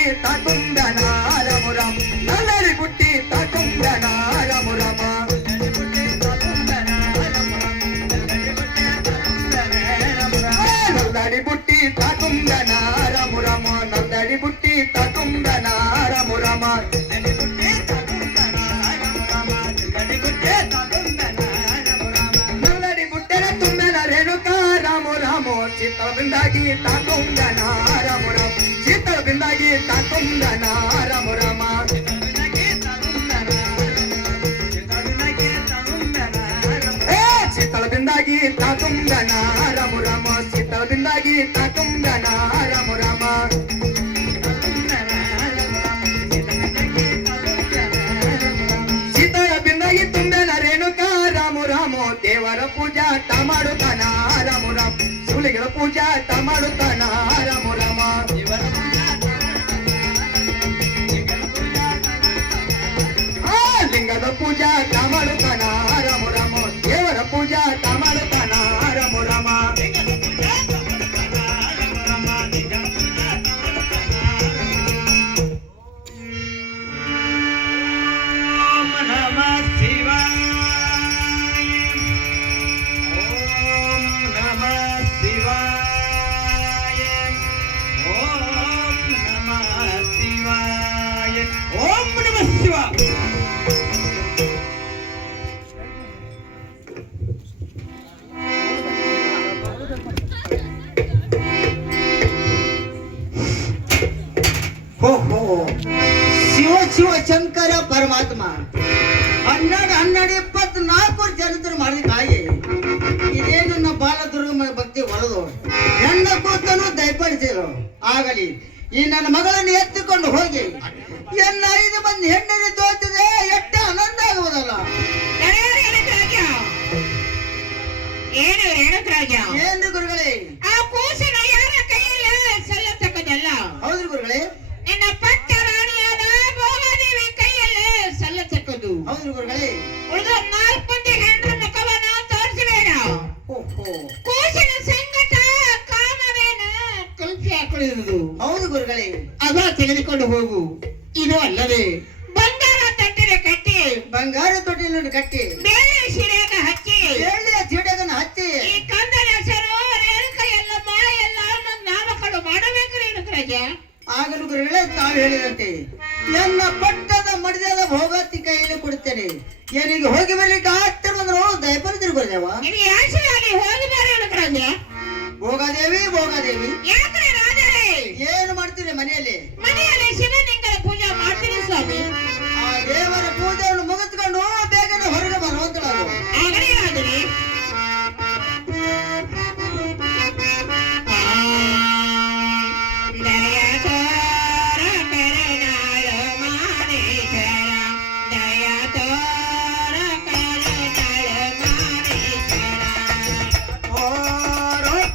ಬುಟ್ಟಿ ತಾಕುಂದನ ರಾಮ ರಾಮ ನಲ್ಲಡಿ ಬುಟ್ಟಿ ತಾಕುಂದನ ರಾಮ ರಾಮ ನಲ್ಲಡಿ ಬುಟ್ಟಿ ತಾಕುಂದನ ರಾಮ ರಾಮ ನಲ್ಲಡಿ ಬುಟ್ಟಿ ತಾಕುಂದನ ರಾಮ ರಾಮ ನಲ್ಲಡಿ ಬುಟ್ಟೆನ ತುಂಬನ ರೇಣುಕಾ ರಾಮ ರಾಮ ಚಿತ್ತದಿಂದಾಗಿ ತಾಕುಂದನ ರಾಮ ರಾಮ ಚಿತ್ತದಿಂದಾಗಿ ತಾಕುಂದನ ರಾಮ ರಾಮ ಚಿತ್ತದಿಂದಾಗಿ ತಾಕುಂದನ ರಾಮ ರಾಮ ಚಿತ್ತದಿಂದಾಗಿ ತಾಕುಂದನ ರಾಮ ರಾಮ ಚಿತ್ತದಿಂದಾಗಿ ತುಂಬನ ರೇಣುಕಾ ರಾಮ ರಾಮ ದೇವರ ಪೂಜಾ ಮಾಡುತ್ತಾನ ರಾಮ ರಾಮ ಸುಲಿಗಳ ಪೂಜಾ ಮಾಡುತ್ತಾನ ರಾಮ ರಾಮ ಲಿಂಗದ ಪೂಜಾ ಮಾಡುತ್ತಾನ ರಾಮ ರಾಮ ದೇವರ ಪೂಜಾ ಮಾಡುತ್ತಾನ ರಾಮ ರಾಮ ಶಿವ ಶಿವ ಶಂಕರ ಪರಮಾತ್ಮ 12-24 ಜನತರು ಮಾಡಿದ ಹಾಗೆ ಇದೇ ನನ್ನ ಬಾಲದುರ್ಗಮ್ಮ ಭಕ್ತಿ ಹೊರದು ಹೆಣ್ಣ ಕೂತನು ದಯಪಡಿಸಿದರು ಆಗಲಿ ಈ ನನ್ನ ಮಗಳನ್ನು ಎತ್ತಿಕೊಂಡು ಹೋಗಿ ಎನ್ನ 5 ಮಂದಿ ಹೆಣ್ಣರಿ ತೋಚಿದೆ ಎಟ್ಟ ಆನಂದ ಆಗುವುದಲ್ಲ. ಏನು ಗುರುಗಳೇ ಆ ಕೂಸನ ಯಾರ ಕೈಯಲ್ಲಿ ಸಲ್ಲತಕ್ಕದಲ್ಲ. ಹೌದು ಗುರುಗಳೇ ನಿನ್ನ ಪಟ್ಟ ರಾಣಿಯಾದ ಭೋಗಾದೇವಿ ಕೈಯಲ್ಲಿ ಸಲ್ಲತಕ್ಕದು. ಹೌದು ಗುರುಗಳೇ ಉಳಿದ 4 ಮಂದಿ ಹೆಣ್ಣರ ಮುಖವನ್ನ ತೋರಿಸಬೇಡ. ಕೂಸಿನ ಸಂಕಟ ಕಾಮವೇನ ಕಲ್ಪಿ ಹಾಕೊಳ್ಳುವುದು. ಹೌದು ಗುರುಗಳೇ ಅದ ತೆಗೆದುಕೊಂಡು ಹೋಗು. ಇದು ಅಲ್ಲದೆ ಬಂಗಾರ ತಟ್ಟಿನ ಕಟ್ಟಿ ಬಂಗಾರ ತೊಟ್ಟಿನ ಕಟ್ಟಿ ಬೇಳೆ ಶಿರೆಗ ಹಚ್ಚಿ ಬೇಳೆ ಚಿಡಗನ ಹಚ್ಚಿ ಈ ಕಂದನ ಹೆಸರು ರೇಣುಕ ಎಲ್ಲಮ್ಮ ಎಲ್ಲ ನಾಮಕರಣ ಮಾಡಬೇಕು ರೇಣುಕರಾಜ. ಆಗಲು ಗುರುಗಳೇ ತಾವು ಹೇಳಿದಂತೆ ಎನ್ನ ಪಟ್ಟದ ಮಡಿದಾದ ಭೋಗತಿ ಕೈಯಲ್ಲಿ ಕೊಡುತ್ತೇನೆ. ಏನಿಗೆ ಹೋಗಿ ಬರ್ಲಿಕ್ಕೆ ಆಗ್ತಿರುವಂದ್ರು ದಯಪರಿದ್ರು ಗುರುದೇವ. ನಿಮಗೆ ಯಾಸೆ ಹೋಗಿ ಬಾರ ರೇಣುಕರಾಜ. ಭೋಗಾದೇವಿ ಭೋಗಾದೇವಿ ಯಾಕ್ರೆ ರಾಜರೇ ಏನು ಮಾಡ್ತೀರಿ ಮನೆಯಲ್ಲಿ? ಮನೆಯಲ್ಲಿ ಶಿವಲಿಂಗದ ಪೂಜೆ ಮಾಡ್ತೀನಿ ಸ್ವಾಮಿ. ಆ ದೇವರ ಪೂಜೆಯನ್ನು ಮುಗಿಸ್ಕೊಂಡು ಬೇಗನೆ ಹೊರಗೆ ಬರುವಂತಳು. ಆಗಲಿ ರಾಜರೇ.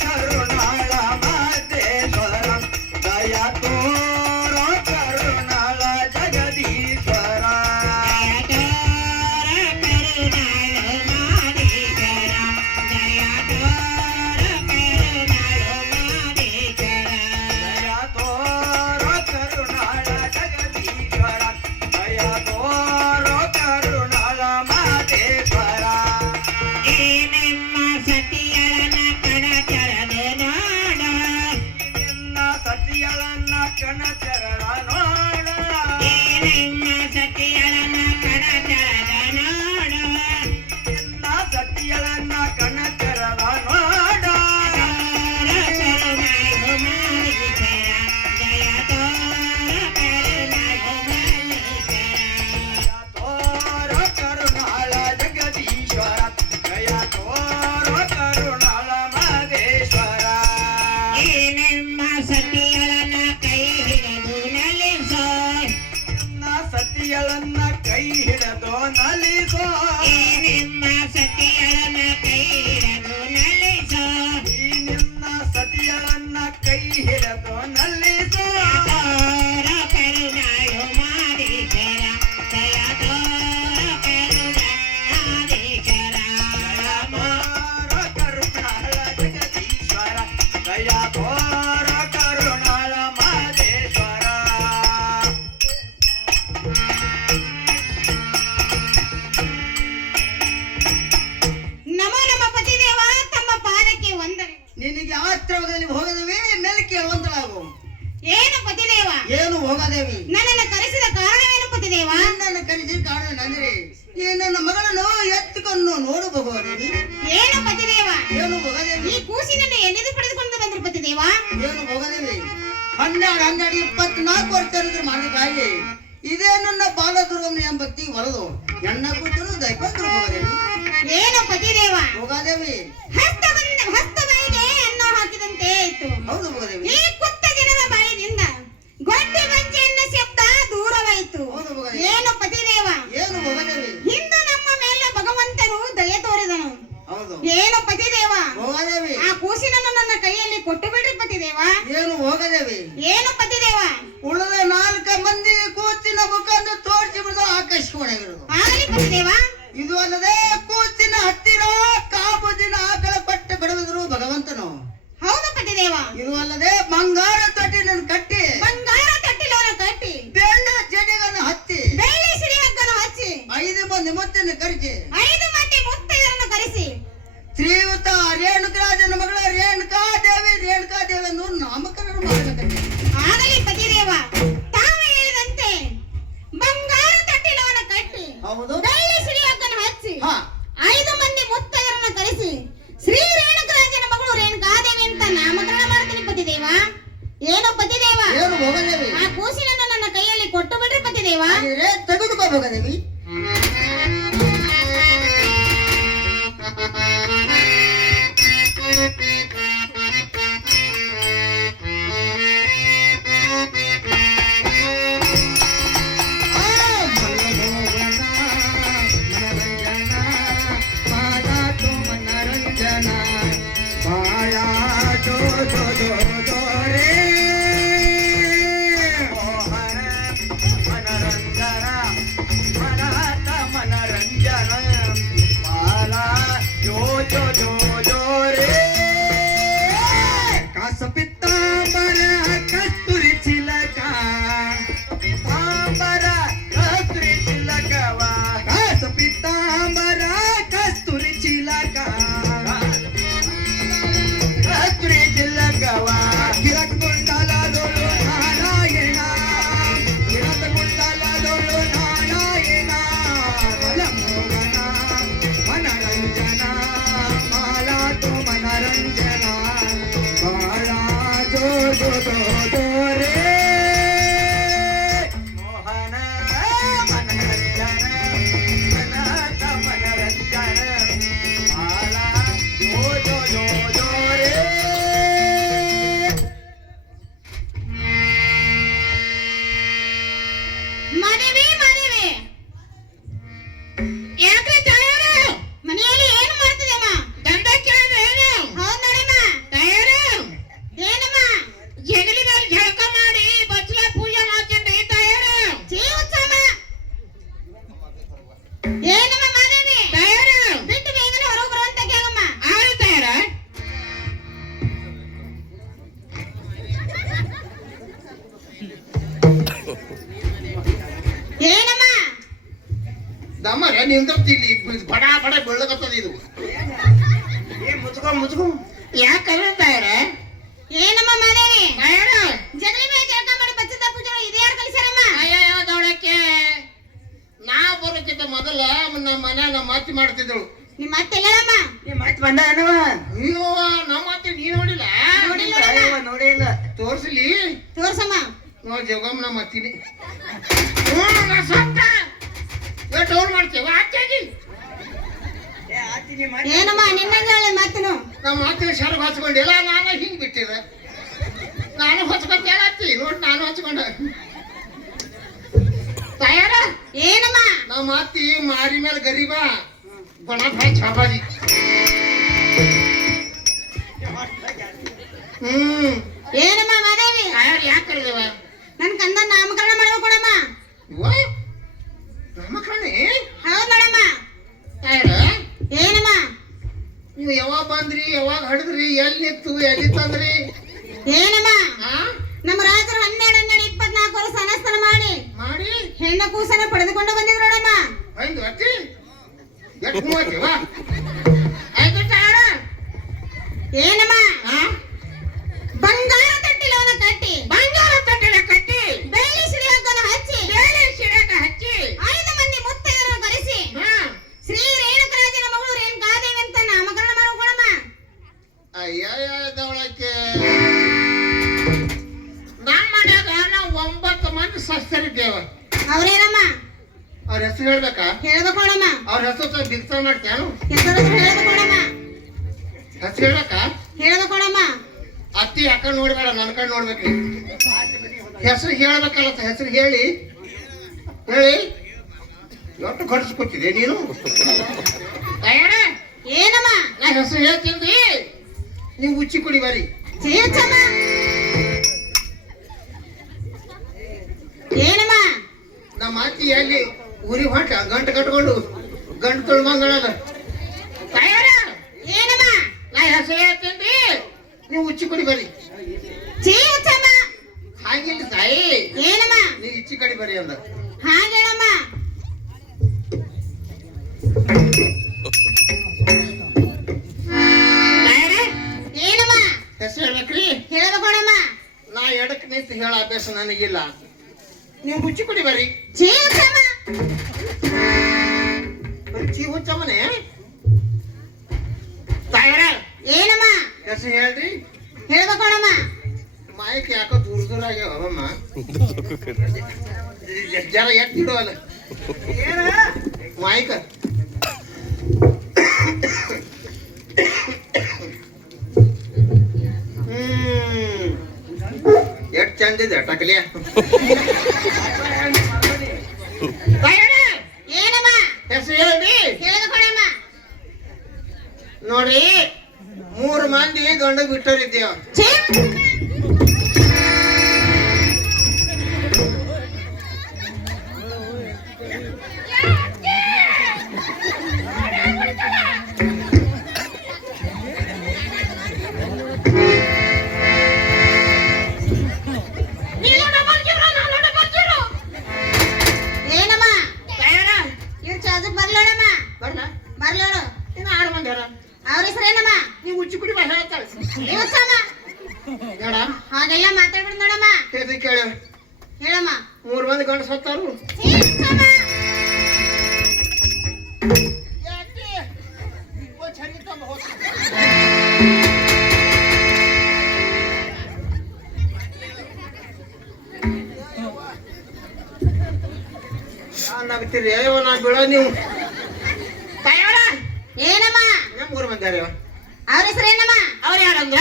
ಕರುಣಾಳ ಕೇಳಲಿ ಹೋಗದೇವಿ ಮೇಲೆ ಕೇಳುವಂತಳಾಗು. ಏನು ಪತಿದೇವ? ಏನು ಹೋಗದೇವಿ? ನನ್ನನ್ನು ಕರೆಸಿದ ಕಾರಣವೇನು ಪತಿದೇವ? ನನ್ನ ಕಲಿಸಿದ ಕಾರಣ ಅಂದ್ರೆ ಈ ನನ್ನ ಮಗಳನ್ನು ಎತ್ತಿಕೊಂಡು ನೋಡಬಹುದೇವಿ. ಏನು ಪತಿದೇವ? ಏನು ಹೋಗದೇವಿ? ಈ ಕೂಸಿನನ್ನು ಎಲ್ಲಿಂದ ಪಡೆದುಕೊಂಡು ಬಂದ್ರು ಪತಿದೇವ? ಏನು ಹೋಗದೇವಿ? 12 24 ವರ್ಷ ಮಾಡಿದಾಗಿ ಇದೇ ನನ್ನ ಬಾಲದುರ್ಗಮ್ಮ ಎಂಬತ್ತಿ ಹೊರದು ಎಣ್ಣ ಕೂತರು ದೈಪಂದ್ರು ಹೋಗದೇವಿ. ಏನು ಪತಿದೇವ? ಹೋಗದೇವಿ ಹಸ್ತ ಬಾಯಿಗೆ ಅನ್ನ ಹಾಕಿದಂತೆ ಆಯ್ತು. ಹೌದು ಹೋಗದೇವಿ. ಈ ಕುತ್ತ ಜನರ ಬಾಯಿನಿಂದ ಗೊಡ್ಡೆ ಬಂಜೆಯನ್ನ ಶಬ್ದ ದೂರವಾಯಿತು. ಹೌದು ಹೋಗದೇವಿ. ಏನು ಪತಿದೇವ? ಏನು ಹೋಗದೇವಿ? ಹಿಂದೆ ನಮ್ಮ ಮೇಲೆ ಭಗವಂತನು ದಯೆ ತೋರಿದನು. ಹೌದು. ಏನು ಪತಿದೇವ? ಹೋಗದೇವಿ. ಆ ಕೂಸಿನನ್ನು ನನ್ನ ಕೈಯಲ್ಲಿ ಕೊಟ್ಟು ಬಿಡ್ರಿ ಪತಿದೇವ. ಏನು ಹೋಗದೇವಿ? ಏನು ಪತಿದೇವ? ಉಳಿದ 4 ಮಂದಿ ಕೂಚಿನ ಮುಖಂದು ತೋರಿಸಿ ಬಿಡೋದು ಆಕಾಶವಾಣಿಗಿರೋದು. ಆಗಲಿ ಪತಿದೇವ. ಇದು ಅಲ್ಲದೆ ಕೂಚಿನ ಹತ್ತಿರ ಕಾಬುಜಿನ ಆಕಳ ಪಟ್ಟ ಬಿಡುವುದರು ಭಗವಂತನು. ಹೌದು ಪತಿದೇವ. ಇದು ಅಲ್ಲದೆ ಬಂಗಾರ ತೊಟ್ಟಿಲನ್ನು ಕಟ್ಟಿ ಬಂಗಾರ ತೊಟ್ಟಿಲವನ್ನು ಕಟ್ಟಿ ಬೆಳ್ಳ ಜಡಿಗಳನ್ನು ಹತ್ತಿ ಬೆಳ್ಳಿ ಸಿರಿಹಗ್ಗನ್ನು ಹಚ್ಚಿ 5 ಮಂದಿ ಮುತ್ತನ್ನು ಕರೆಸಿ 5 ಮಂದಿ ಮುತ್ತೈದರನ್ನು ಕರೆಸಿ ಶ್ರೀಯುತ ರೇಣುಕರಾಜನ ಮಗಳ ರೇಣುಕಾದೇವಿ ಎಂದು ನಾಮಕರಣ ಮಾಡಬೇಕಂತೆ. ಆಗಲಿ ಪತಿದೇವ. ತಾವು ಹೇಳಿದಂತೆ ಬಂಗಾರ ತೊಟ್ಟಿಲವನ್ನು ಕಟ್ಟಿ ಹೌದು. ಬೆಳ್ಳಿ ಸಿರಿಹಗ್ಗನ್ನು ಹಚ್ಚಿ ಹಾ 5 ಮಂದಿ ಮುತ್ತೈದರನ್ನು ಕರೆಸಿ ಶ್ರೀ ರೇಣುಕರಾಜನ ಮಗಳು ರೇಣುಕಾದೇವಿ ಅಂತ ನಾಮಕರಣ ಮಾಡ್ತೀನಿ ಪತಿದೇವ. ಏನು ಪತಿದೇವ? ಏನು ಹೋಗದೇವಿ? ಆ ಕೂಸಿನನ್ನು ನನ್ನ ಕೈಯಲ್ಲಿ ಕೊಟ್ಟು ಬಿಡ್ರಿ ಪತಿದೇವ. ತೆಗೆದುಕೋಬೇಕದೇವಿ. ಮನೆಯಲ್ಲಿ ಏನು ಮಾಡ್ತಿದ್ದಮ್ಮ? ದಂಡ ಕೇಳಿದ್ರೆ ಏನು? ಹೌದ್ ನೋಡಮ್ಮ. ತಯಾರು ಏನಮ್ಮ? ಜಗಲಿ ಮೇಲೆ ಜಳಕ ಮಾಡಿ ಬಚ್ಚಲ ಪೂಜೆ ಮಾಡ್ತೀನಿ ತಯಾರು ಜೀವೋತ್ಸವ. ಏನಮ್ಮ ಮಾದೇವಿ? ತಯಾರು ಬಿಟ್ಟು ಬೇಗನೆ ಹೊರಗೆ ಬರುವಂತ ಕೇಳಮ್ಮ. ಆರು ತಯಾರ ಏನಮ್ಮ? ದಮ್ಮರ ನಿಂತಿಲ್ಲಿ ಬಡ ಬಡ ಬೆಳ್ಳಗತ್ತದ ಇದು ಮುಚ್ಕೊ ಯಾಕಂದ್ರೆ ತಯಾರ ಏನಮ್ಮ ಮಾದೇವಿ? ತಯಾರು ಜಗಲಿ ಮೇಲೆ ಜಳಕ ಮಾಡಿ ಬಚ್ಚದ ಪೂಜೆ ಇದು ಯಾರು ಕಲಿಸ್ಯಾರಮ್ಮ? ಅಯ್ಯೋ ದೌಡಕ್ಕೆ ನಾ ಬರೋಕ್ಕಿಂತ ಮೊದಲ ನಮ್ಮ ಮನೆ ನಮ್ಮ ಅತ್ತಿ ಮಾಡ್ತಿದ್ದಳು. ನಿಮ್ಮ ಮತ್ತೆ ಎಲ್ಲಮ್ಮ? ಮತ್ತೆ ಬಂದವ ಅಯ್ಯೋ ನಮ್ಮ ಅತ್ತಿ ನೀ ನೋಡಿಲ್ಲ? ನೋಡಿಲ್ಲ ನೋಡಿಲ್ಲ. ತೋರ್ಸಲಿ ತೋರ್ಸಮ್ಮ. ನೋಡಿ ಜೋಗಮ್ಮ ನಮ್ಮ ಅತ್ತಿನಿ ನಾ ಸತ್ತ ಟೋಲ್ ಮಾಡ್ತೇವ ಅತ್ತಾಗಿ ಏನಮ್ಮ ನಿನ್ನಂಗೆ ಹೇಳಿ ಮಾತನು? ನಮ್ಮ ಅತ್ತಿ ಶರ್ಗ್ ಹಚ್ಕೊಂಡಿಲ್ಲ ನಾನು ಹಿಂಗ್ ಬಿಟ್ಟಿದೆ. ನಾನು ಹೊಚ್ಕೊಂತ ಹೇಳತ್ತಿ ನೋಡಿ ನಾನು ಹಚ್ಕೊಂಡ ತಯಾರ ಏನಮ್ಮ? ನಮ್ಮ ಅತ್ತಿ ಮಾರಿ ಮೇಲೆ ಗರೀಬ ಬಣ ಭಾಯ್ ಛಾಬಾಜಿ ಏನಮ್ಮ ಮಾದೇವಿ? ತಯಾರ ಯಾಕೆ ಕರೆದೇವ? ನನ್ ಕಂದ ನಾಮಕರಣ ಮಾಡ್ಬೇಕು ಕೊಡಮ್ಮ. ನಾಮಕರಣ ಹೌದ್ ನೋಡಮ್ಮ. ತಯಾರ ಏನಮ್ಮ? ನೀವು ಯಾವಾಗ ಬಂದ್ರಿ ಯಾವಾಗ ಹಡದ್ರಿ ಎಲ್ಲಿ ನಿಂತು ಎಲ್ಲಿ ತಂದ್ರಿ? ಏನಮ್ಮ? ಆ ನಮ್ಮ ರಾಜರು 12 24 ವರ್ಷ ಅನಸ್ತನ ಮಾಡಿ ಮಾಡಿ ಹೆಣ್ಣ ಕೂಸನ ಪಡೆದುಕೊಂಡು ಬಂದಿದ್ರು ನೋಡಮ್ಮ. ಐದು ಅತ್ತಿ ಎಷ್ಟು ಮೂವತ್ತೇವ ಆಯ್ತು ತಯಾರ ಏನಮ್ಮ? ಆ ಹೆಸರು ಹೇಳ್ಬೇಕಾ? ಹೇಳ್ಬೇಕು ನೋಡಮ್ಮ. ಅವ್ರ ಹೆಸರು ಬಿಗ್ತಾನ ಮಾಡ್ತೇನು? ಹೆಸರು ಹೇಳ್ಬೇಕು ನೋಡಮ್ಮ. ಹೆಸರು ಹೇಳ್ಬೇಕಾ? ಹೇಳ್ಬೇಕು ನೋಡಮ್ಮ. ಅತ್ತಿ ಯಾಕ ನೋಡ್ಬೇಡ, ನನ್ನ ಕಡೆ ನೋಡ್ಬೇಕು. ಹೆಸರು ಹೇಳ್ಬೇಕಲ್ಲ, ಹೆಸರು ಹೇಳಿ ಹೇಳಿ ಎಷ್ಟು ಘಟಿಸ್ಕೊತಿದೆ ನೀನು. ಏನಮ್ಮ? ನಾ ಹೆಸರು ಹೇಳ್ತೀನಿ, ನೀವು ಉಚ್ಚಿ ಕುಡಿ ಬರಿ. ಚೇಚಮ್ಮ. ಏನಮ್ಮ? ನಮ್ಮ ಅತ್ತಿ ಎಲ್ಲಿ ಊರಿಗೆ ಹೊಂಟ ಗಂಟು ಕಟ್ಕೊಂಡು ಗಂಟು ತೊಳ್ಮಂಗಳಲ್ಲ. ಏನಮ್ಮ? ನಾ ಹೆಸರು ಹೇಳ್ತೀನಿ, ನೀವು ಉಚ್ಚಿ ಕುಡಿ ಬರಿ. ಚೇಚಮ್ಮ. ಹಾಗಿಲ್ಲ ತಾಯಿ, ಏನಮ್ಮ? ನೀವು ಇಚ್ಚಿ ಕಡಿ ಬರಿ ಅಂದ. ಹಾಗೇನಮ್ಮ? ಏನಮ್ಮ? ಹೆಸರು ಹೇಳ್ಬೇಕ್ರಿ? ಹೇಳ್ಬೇಕು ನೋಡಮ್ಮ. ನಾ ಎಡಕ್ಕೆ ನಿಂತು ಹೇಳ ಅಭ್ಯಾಸ ನನಗಿಲ್ಲ, ನೀವು ಹುಚ್ಚಿ ಕುಡಿ ಬರ್ರಿ. ಚೇಚಮ್ಮ. ಹುಚ್ಚಿ ಹುಚ್ಚಮ್ಮನೆ ತಾಯರ ಏನಮ್ಮ? ಹೆಸರು ಹೇಳ್ರಿ. ಹೇಳ್ಬೇಕು ನೋಡಮ್ಮ. ಮಾಯಕ್ಕೆ ಯಾಕೋ ದೂರ ದೂರ ಆಗ್ಯಾವಮ್ಮ, ಜರ ಎತ್ತಿಡುವಲ್ಲ ಮಾಯಕ. ಎಷ್ಟ್ ಚಂದಿದೆ ಟಕಲಿಯ. ಏನಮ್ಮ? ಹೆಸರು ಹೇಳ್ರಿ. ಹೇಳ್ಬೇಕು ನೋಡಮ್ಮ. ನೋಡ್ರಿ, 3 ಮಂದಿ ಗಂಡು ಬಿಟ್ಟೋರಿದ್ದೇವ. ಏನಮ್ಮ? ಇವ್ರು ಚಾರ್ಜ್ ಬರ್ಲೋಡಮ್ಮ. ಬರ್ಲ ಬರ್ಲೋಡು. ಇನ್ನು 6 ಮಂದಿ ಅರ. ಅವ್ರ ಹೆಸರೇನಮ್ಮ? ನೀವು ಉಚ್ಚಿ ಕುಡಿ ಬಾ ಹೇಳ್ತಾಳೆ ಇವತ್ತಮ್ಮ. ನೋಡ. ಹಾಗೆಲ್ಲ ಮಾತಾಡ್ಬಿಡ್ ನೋಡಮ್ಮ. ಹೇಳ್ರಿ ಕೇಳ. ಹೇಳಮ್ಮ. 3 ಮಂದಿ ಗಂಡು ಸತ್ತಾರು. ಚೇಚಮ್ಮ. ನಗ್ತೀರಿ ಅಯ್ಯೋ, ನಾ ಬೀಳೋ ನೀವು. ಏನಮ್ಮ? 3 ಮಂದಿ ಅರ. ಅವ್ರ ಹೆಸರೇನಮ್ಮ? ಅವ್ರು ಯಾರಂದ್ರ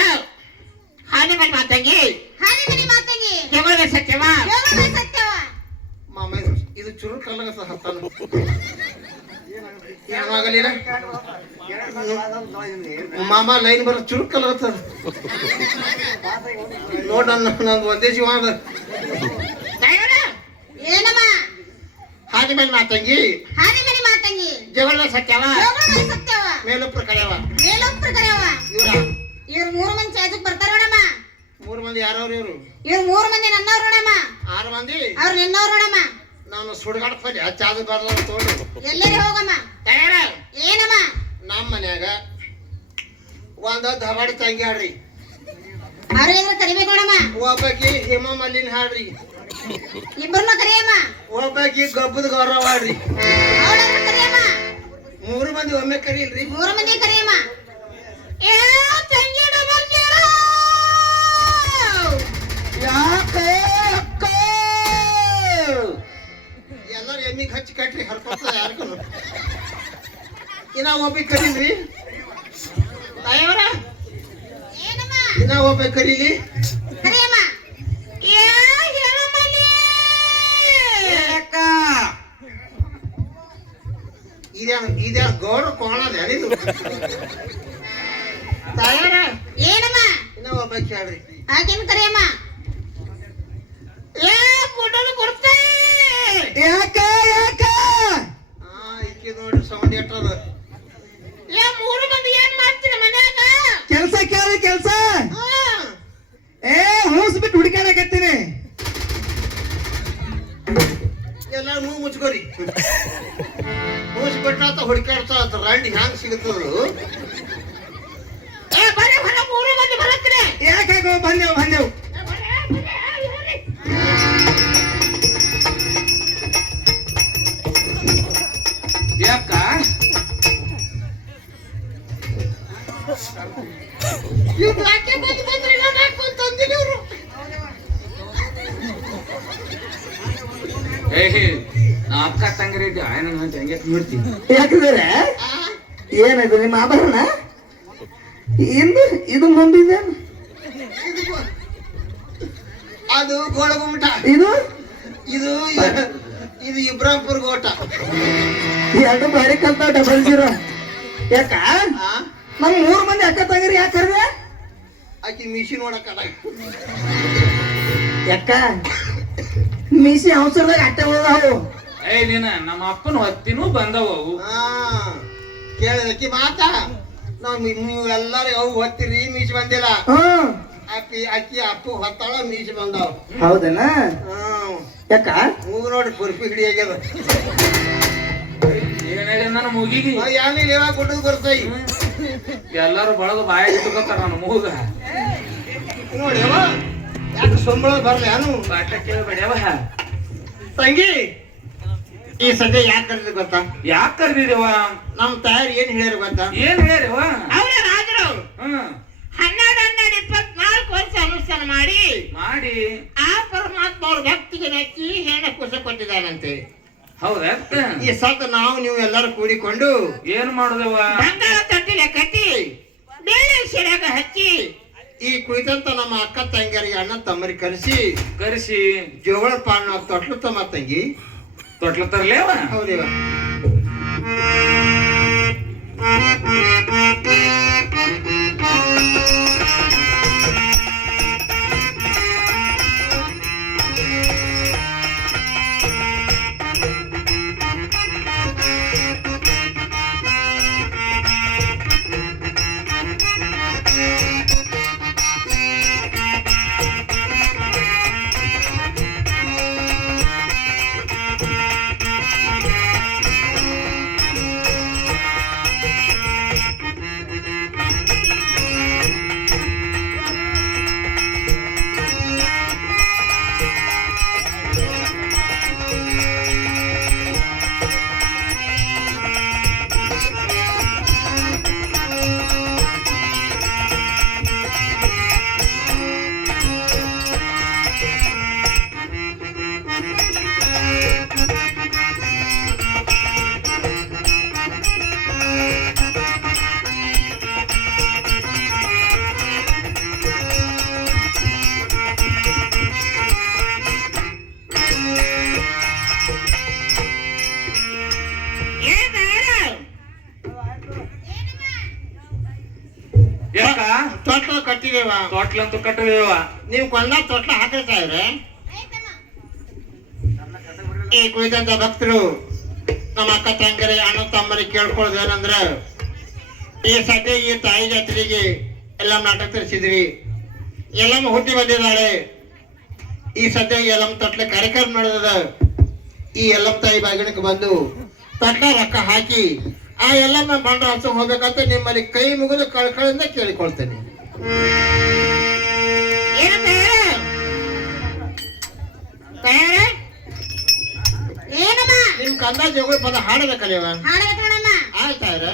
ಹಾನಿ ಮನೆ ಮಾತಂಗಿ ಹಾನಿ ಮನಿ ಮಾತಂಗಿ. ಜಗಳ ಸತ್ಯವ ಯೋಗಮಯ ಸತ್ಯವ. ಮಾಮ ಇದು ಚುರು ಕಲ್ಲಗ ಹತ್ತಾನ ಏನಾಗಲಿಲ್ಲ ಮಾಮ ಲೈನ್ ಬರ ಚುರು ಕಲ್ಲಗತ್ತದ ನೋಡ. ನಂದು ಒಂದೇ ಜೀವ ಅದ. ಏನಮ್ಮ? ಹಾನಿ ಮನೆ ಮಾತಂಗಿ ಹಾನಿ ಮನಿ ಮಾತಂಗಿ. ಜಗಳ ಸತ್ಯವ ಯೋಗಮಯ ಸತ್ಯವ. ಮೇಲೊಪ್ರ ಕಳೆಯವ. ಮೇಲೊಬ್ರು ಕರೆಯವ. ಇವ್ರ ಇವ್ರು 3 ಮಂದಿ ಚಾರ್ಜ್ ಬರ್ತಾರ ನೋಡಮ್ಮ. 3 ಮಂದಿ ಯಾರವ್ರು ಇವ್ರು? ಇವ್ರು 3 ಮಂದಿ ನನ್ನವ್ರು ನೋಡಮ್ಮ. 6 ಮಂದಿ ಅವ್ರು ನಿನ್ನವ್ರು ನೋಡಮ್ಮ. ನಾನು ಸುಡ್ಗಾಡ್ತಲ್ಲಿ ಚಾದು ಬರ್ಲ ತೋಡು. ಎಲ್ಲರೂ ಹೋಗಮ್ಮ. ಏನಮ್ಮ? ನಮ್ಮ ಮನ್ಯಾಗ ಒಂದ ಧಬಾಡಿ ತಂಗಿ ಹಾಡ್ರಿ, ಅವ್ರ ಏನಾರ ಕರಿಬೇಕು ನೋಡಮ್ಮ. ಒಬ್ಬಾಕಿ ಹೇಮ ಮಲ್ಲಿನ ಹಾಡ್ರಿ, ಇಬ್ಬರನ್ನ ಕರಿಯಮ್ಮ. ಒಬ್ಬಾಕಿ ಗಬ್ಬದ ಗೌರವ ಹಾಡ್ರಿ. ಅವಳನ್ನ ಕರಿಯಮ್ಮ. 3 ಮಂದಿ ಒಮ್ಮೆ ಕರೀಲ್ರಿ. 3 ಮಂದಿ ಕರಿಯಮ್ಮ. ಎಲ್ಲಾರು ಎಮ್ಮಿಗೆ ಹಚ್ಚಿ ಕಟ್ರಿ ಹರ್ಕೊತ ಯಾರಿಗೂ. ಇನ್ನ ಒಬ್ಬ ಕರೀಲ್ರಿ. ತಾಯವರ ಏನಮ್ಮ? ಇನ್ನ ಒಬ್ಬ ಕರೀಲಿ. ಕರಿಯಮ್ಮ. ಇದ್ಯಾರ ಗೌಡ್ರ ಕೋಣದ ಇದು. ತಾಯವರ ಏನಮ್ಮ? ಇನ್ನ ಒಬ್ಬ ಕೇಳ್ರಿ. ಆಕೆನ್ ಕರಿಯಮ್ಮ. ಯಾಕ ಯಾಕ ಈಕಿ ನೋಡ್ರಿ ಸೌಂಡ್ ಎಟ್ಟದ. 3 ಮಂದಿ ಏನ್ ಮಾಡ್ತೀರಿ ಮನ್ಯಾಗ? ಕೆಲ್ಸ ಕೇಳಿ ಕೆಲ್ಸ. ಹೂಸ್ ಬಿಟ್ಟು ಹುಡುಕಾಡಕತ್ತೀನಿ. ಎಲ್ಲಾರು ಮೂಗು ಮುಚ್ಕೋರಿ. ಮೂಸಿ ಬಿಟ್ಟಾತ ಹುಡುಕಾಡ್ತಾ ರಂಡಿ ಹ್ಯಾಂಗ್ ಸಿಗುತ್ತದು. ಬರೀ ಹೊರ 3 ಮಂದಿ ಬರತ್ರಿ. ಯಾಕಾಗೋ ಬಂದೆವು ಬಂದೆವು. ಯಾಕ ಇವ್ರು ಯಾಕೆ ಬಂದ್ರಿ ನಾನು ಹಾಕೊಂಡು ತಂದಿನಿ ಇವ್ರು. ಅಕ್ಕ ತಂಗರಿ ಆಯ್ನ ಹಂಗೆ ನೋಡ್ತೀನಿ. ಯಾಕಂದ್ರೆ ಏನಿದು ನಿಮ್ಮ ಆಭರಣ ಇದು ಮುಂದಿದೆ ಅದು ಗೋಳಗುಮಟ, ಇದು ಇದು ಇದು ಇಬ್ರಾಂಪುರ್ ಗೋಟ. ಎರಡು ಬಾರಿ ಕಲ್ತ ಡಬಲ್ ಜೀರೋ. ಯಾಕ ನಮ್ 3 ಮಂದಿ ಅಕ್ಕ ತಂಗರಿ ಯಾಕೆ ಕರ್ದೆ? ಆಕಿ ಮಿಷಿನ್ ನೋಡಕ ಯಾಕ ಮೀಸಿ ಅವಸರದಾಗ ಅಟ್ಟೆ ಉಳ್ದಾವು. ನೀನ ನಮ್ಮ ಅಪ್ಪನ ಹೊತ್ತಿನೂ ಬಂದವು. ಕೇಳಿದಕ್ಕಿ ಮಾತಾ ನಾವ್ ನೀವು ಎಲ್ಲಾರು ಅವು ಹೊತ್ತಿರಿ ಮೀಸಿ ಬಂದಿಲ್ಲ. ಅಕ್ಕಿ ಅಪ್ಪು ಹೊತ್ತಾಳ ಮೀಸಿ ಬಂದಾವ. ಹೌದನ? ಯಾಕ ಮೂಗು ನೋಡಿ ಬರ್ಫಿ ಹಿಡಿ ಆಗ್ಯದ. ಏನ್ ನನ್ನ ಮೂಗಿಗೆ ಯಾನಿಲ್ಲ ಇವಾಗ ಕೊಟ್ಟು ಬರ್ತೈ. ಎಲ್ಲಾರು ಬಳದು ಬಾಯ ಇಟ್ಕೋತಾರ ನನ್ನ ಮೂಗ. ನೋಡಿ ಯಾಕೆ ಸಂಬಳ ಬರ್ಲಿ ಅನು ಪಾಠ ಕೇಳಬೇಡವ. ತಂಗಿ ಈ ಸದ್ಯ ಯಾಕೆ ಕರೆದ ಗೊತ್ತಾ? ಯಾಕೆ ಕರ್ದಿದೇವ? ನಮ್ ತಾಯಾರು ಏನ್ ಹೇಳ್ಯಾರ ಗೊತ್ತಾ? ಏನ್ ಹೇಳ್ಯವ? ಅವ್ರ ರಾಜರವ್ರು 12-24 ವರ್ಷ ಅನುಷ್ಠಾನ ಮಾಡಿ ಆ ಪರಮಾತ್ಮ ಅವ್ರ ಭಕ್ತಿಗೆ ನೆಚ್ಚಿ ಹೆಣ್ಣು ಕುಸ ಕೊಟ್ಟಿದ್ದಾನಂತೆ. ಹೌದಾ? ಈ ಸತ್ ನಾವು ನೀವು ಎಲ್ಲರೂ ಕೂಡಿಕೊಂಡು ಏನ್ ಮಾಡುದವ? ಬಂಗಾರ ತೊಟ್ಟಿಲೆ ಕಟ್ಟಿ ಬೇಳೆ ಸೆರೆಗ ಹಚ್ಚಿ ಈ ಕುರಿತಂತ ನಮ್ಮ ಅಕ್ಕ ತಂಗಿಯರಿಗೆ ಅಣ್ಣ ತಮ್ಮರಿಗೆ ಕರೆಸಿ ಜೋಗಳ ಪಾನ ತೊಟ್ಲು ತಮ್ಮ ತಂಗಿ ತೊಟ್ಲ ತರ್ಲೇವ. ಹೌದೇವ? ಯಾಕ ತೊಟ್ಲ ಕಟ್ಟಿದೇವ? ತೊಟ್ಲಂತೂ ಕಟ್ಟದೇವ. ನೀವು ಕೊಂಡ ತೊಟ್ಲ ಹಾಕಿರ್ತಾ ಇದ್ರೆ ಈ ಕುರಿತಂತ ಭಕ್ತರು ನಮ್ಮ ಅಕ್ಕ ತಂಗರಿ ಅಣ್ಣ ತಮ್ಮರಿಗೆ ಕೇಳ್ಕೊಳ್ಳೋದು ಏನಂದ್ರೆ ಈ ಸದ್ಯ ಈ ತಾಯಿ ಜಾತ್ರೆಗೆ ಎಲ್ಲ ನಾಟಕ ತರಿಸಿದ್ರಿ, ಎಲ್ಲಮ್ಮ ಹುಟ್ಟಿ ಬಂದಿದ್ದಾಳೆ. ಈ ಸದ್ಯ ಎಲ್ಲಮ್ಮ ತೊಟ್ಲೆ ಕಾರ್ಯಕ್ರಮ ನಡೆದದ. ಈ ಎಲ್ಲಮ್ಮ ತಾಯಿ ಬಾಗಿಣಕ್ಕೆ ಬಂದು ತೊಟ್ಲ ರೊಕ್ಕ ಹಾಕಿ ಆ ಎಲ್ಲಮ್ಮ ಬಂಡ ಹಚ್ಚ ಹೋಗ್ಬೇಕಂತ ನಿಮ್ಮಲ್ಲಿ ಕೈ ಮುಗಿದು ಕಳ್ಕಳಿಂದ ಕೇಳಿಕೊಳ್ತೇನೆ. ನಿಮ್ ಕಂದ ಜಗಳ ಪದ ಹಾಡಬೇಕಲ್ಲ ಹಾಡಬೇಕು ನೋಡಮ್ಮ. ಆಯ್ತಾಯ್ರ